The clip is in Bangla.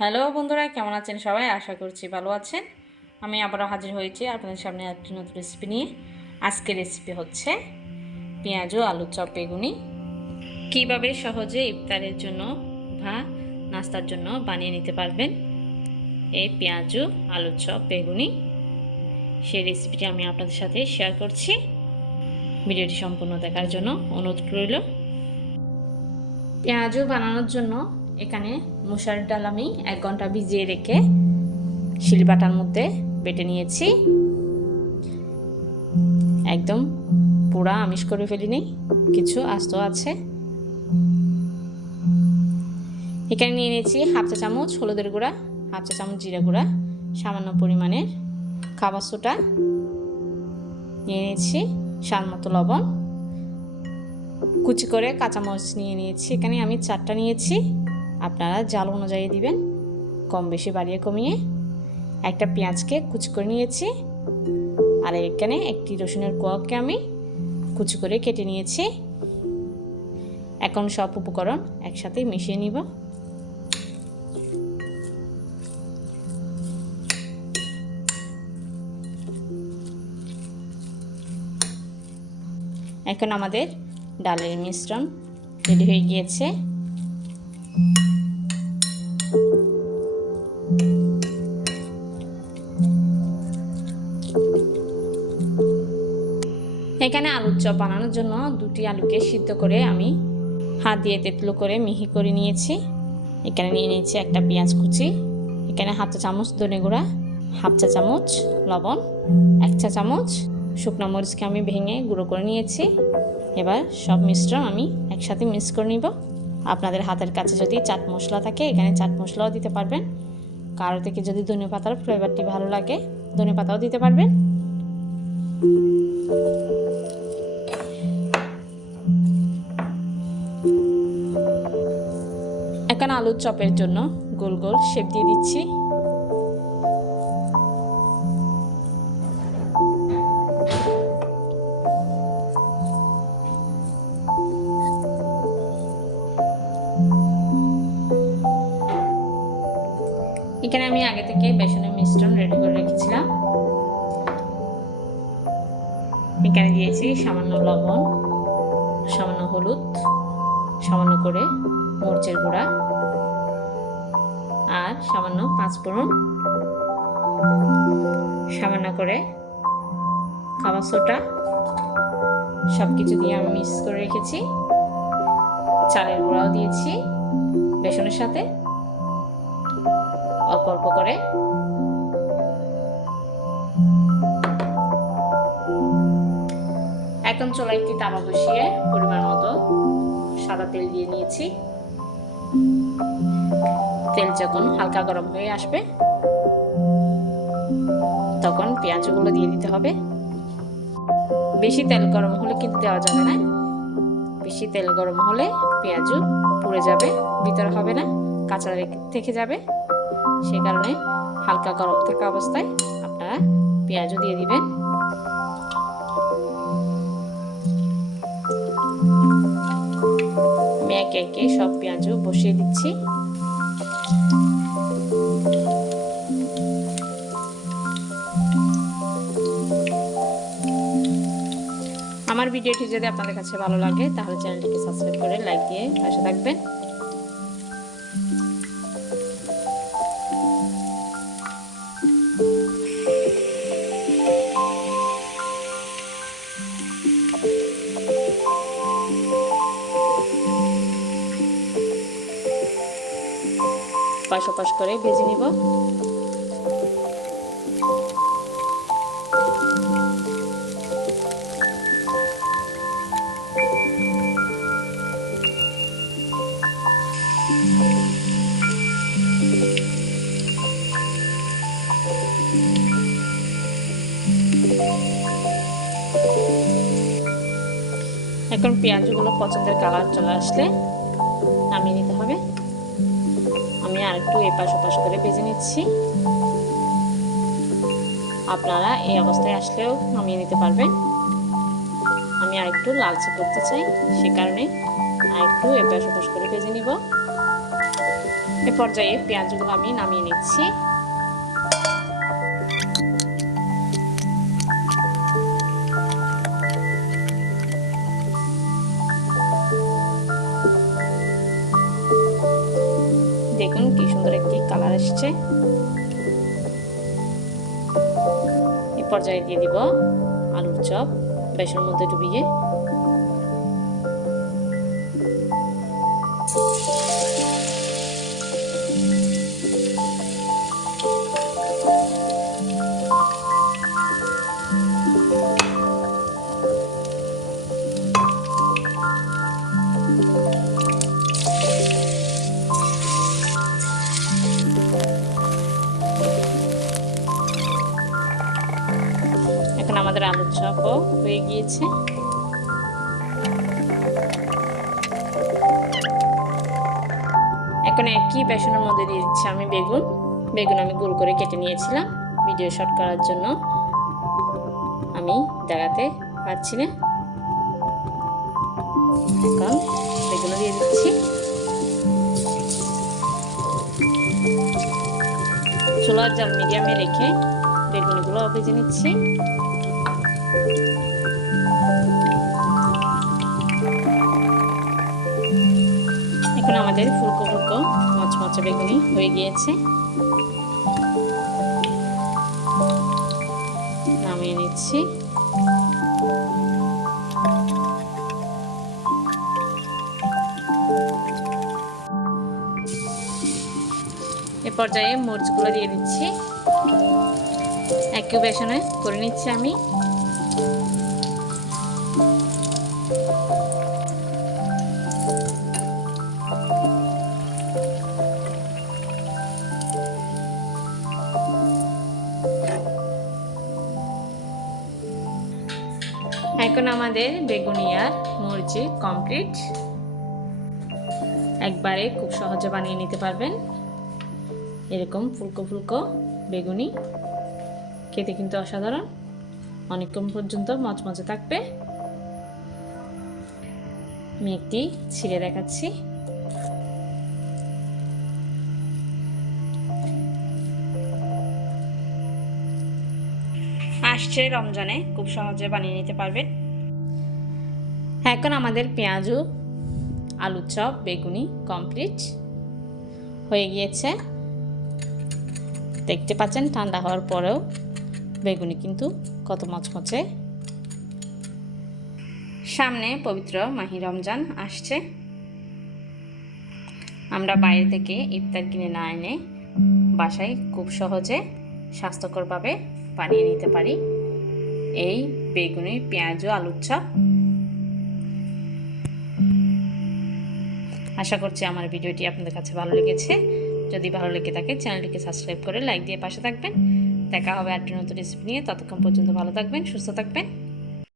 হ্যালো বন্ধুরা, কেমন আছেন সবাই? আশা করছি ভালো আছেন। আমি আবারও হাজির হয়েছি আপনাদের সামনে একটি নতুন রেসিপি নিয়ে। আজকের রেসিপি হচ্ছে পেঁয়াজ ও আলুর চপ বেগুনি। কীভাবে সহজে ইফতারের জন্য বা নাস্তার জন্য বানিয়ে নিতে পারবেন এই পেঁয়াজ ও আলুর চপ বেগুনি? সেই রেসিপিটি আমি আপনাদের সাথে শেয়ার করছি। ভিডিওটি সম্পূর্ণ দেখার জন্য অনুরোধ রইল। পেঁয়াজও বানানোর জন্য এখানে মশার ডাল আমি এক ঘণ্টা ভিজিয়ে রেখে শিলবাটার মধ্যে বেটে নিয়েছি। একদম পুরা আমিষ করে ফেলিনি, কিছু আস্ত আছে। এখানে নিয়ে নিয়েছি হাফ চা চামচ হলুদের গুঁড়া, হাফ চা চামচ জিরা গুঁড়া, সামান্য পরিমাণের খাবার সোটা নিয়ে নিয়েছি স্বাদ মতো লবণ। কুচি করে কাঁচামরিচ নিয়ে নিয়েছি। এখানে আমি চারটা নিয়েছি। আপনারা জাল অনুযায়ী দিবেন। কম বেশি বাড়িয়ে কমিয়ে একটা পেঁয়াজকে কুচি করে নিয়েছি। আর এখানে একটি রসুনের কোয়াকে আমি কুচি করে কেটে নিয়েছি। এখন সব উপকরণ একসাথে মিশিয়ে নিব। এখন আমাদের ডালের মিশ্রণ রেডি হয়ে গিয়েছে। এখানে আলুর চপ বানানোর জন্য দুটি আলুকে সিদ্ধ করে আমি হাত দিয়ে তেতলো করে মিহি করে নিয়েছি। এখানে নিয়ে নিয়েছি একটা পেঁয়াজ কুচি, এখানে হাফ চা চামচ ধনে গুঁড়া, হাফ চা চামচ লবণ, এক চা চামচ শুকনো মরিচকে আমি ভেঙে গুঁড়ো করে নিয়েছি। এবার সব মিশ্রণ আমি একসাথে মিক্স করে নিব। আপনাদের হাতের কাছে যদি চাট মশলা থাকে, এখানে চাট মশলাও দিতে পারবেন। কারও থেকে যদি ধনে পাতার ফ্লেভারটি ভালো লাগে, ধনে পাতাও দিতে পারবেন। আলুর চপের জন্য গোল গোল শেপ দিয়ে দিচ্ছি। এখানে আমি আগে থেকে বেসনের মিশ্রণ রেডি করে রেখেছিলাম। এখানে দিয়েছি সামান্য লবণ, সামান্য হলুদ, সামান্য করে মরিচের গুঁড়া। আর সামান্য পাঁচ পাঁচফোড়ন সামান্য করে খাবার সোটা সব কিছু দিয়ে আমি মিক্স করে রেখেছি। চালের গুঁড়াও দিয়েছি বেসনের সাথে। অল্প অল্প করে। এখন চলে একটি তাওয়া বসিয়ে পরিমাণ মতো সাদা তেল দিয়ে নিয়েছি। তেল যখন হালকা গরম হয়ে আসবে, তখন পেঁয়াজগুলো দিয়ে দিতে হবে। বেশি তেল গরম হলে কিন্তু দেওয়া যাবে না। বেশি তেল গরম হলে পেঁয়াজও পুড়ে যাবে, ভিতরে হবে না, কাঁচা থেকে যাবে। সে কারণে হালকা গরম থাকা অবস্থায় আপনারা পেঁয়াজও দিয়ে দিবেন। আমি একে একে সব পেঁয়াজও বসিয়ে দিচ্ছি। আমার ভিডিওটি যদি আপনাদের কাছে ভালো লাগে, তাহলে চ্যানেলটিকে সাবস্ক্রাইব করে লাইক দিয়ে পাশে থাকবেন। পাশ পাশ করে ভেজে নিব। এখন পেঁয়াজগুলো পছন্দের কালার চলে আসলে নামিয়ে নিতে হবে। আমি আর একটু এপাশ ওপাশ করে ভেজে নিচ্ছি। আপনারা এই অবস্থায় আসলেও নামিয়ে নিতে পারবেন। আমি আর একটু লালচে করতে চাই, সে কারণে আর একটু এপাশ ওপাশ করে ভেজে নিব। এ পর্যায়ে পেঁয়াজগুলো আমি নামিয়ে নিচ্ছি। দেখুন কি সুন্দর একটি কালার এসছে। এ পর্যায়ে দিয়ে দিব আলুর চপ বেসনের মধ্যে ডুবিয়ে আমাদের আলুর চপও হয়ে গিয়েছে। এখন একই বেসনের মধ্যে দিয়ে দিচ্ছি আমি বেগুন। বেগুন আমি গোল করে কেটে নিয়েছিলাম। ভিডিও শট করার জন্য আমি দেখাতে পারছি না। এখন বেগুনও দিয়ে দিচ্ছি। চুলার জাল মিডিয়ামে রেখে বেগুনগুলো ভেজে নিচ্ছি। এখন আমাদের ফুলকো ফুলকো মচমচে বেগুনি হয়ে গিয়েছে। নামিয়ে নিচ্ছি। এ পর্যায়ে মরিচগুলো দিয়ে দিচ্ছি। একই বেসনে করে নিচ্ছি আমি। এখন আমাদের বেগুনিয়ার মরিচি কমপ্লিট একবারে খুব সহজে বানিয়ে নিতে পারবেন। এরকম ফুলকো ফুলকো বেগুনি। খেতে কিন্তু অসাধারণ। অনেকক্ষণ পর্যন্ত মচমচে থাকবে। আমি একটি ছিঁড়ে দেখাচ্ছি। আসছে রমজানে, খুব সহজে বানিয়ে নিতে পারবেন। এখন আমাদের পেঁয়াজু আলু চপ, বেগুনি, কমপ্লিট হয়ে গিয়েছে। দেখতে পাচ্ছেন, ঠান্ডা হওয়ার পরেও বেগুনি কিন্তু কত মচমচে। সামনে পবিত্র মাহি রমজান আসছে। আমরা বাইরে থেকে ইফতার কিনে না এনে বাসায় খুব সহজে স্বাস্থ্যকরভাবে বানিয়ে নিতে পারি। এই, বেগুনি, পেঁয়াজ ও আলুর চপ। আশা করছি আমার ভিডিওটি আপনাদের কাছে ভালো লেগেছে। যদি ভালো লেগে থাকে, চ্যানেলটিকে সাবস্ক্রাইব করে লাইক দিয়ে পাশে থাকবেন। দেখা হবে আরেকটি নতুন রেসিপি নিয়ে। ততক্ষণ পর্যন্ত ভালো থাকবেন, সুস্থ থাকবেন।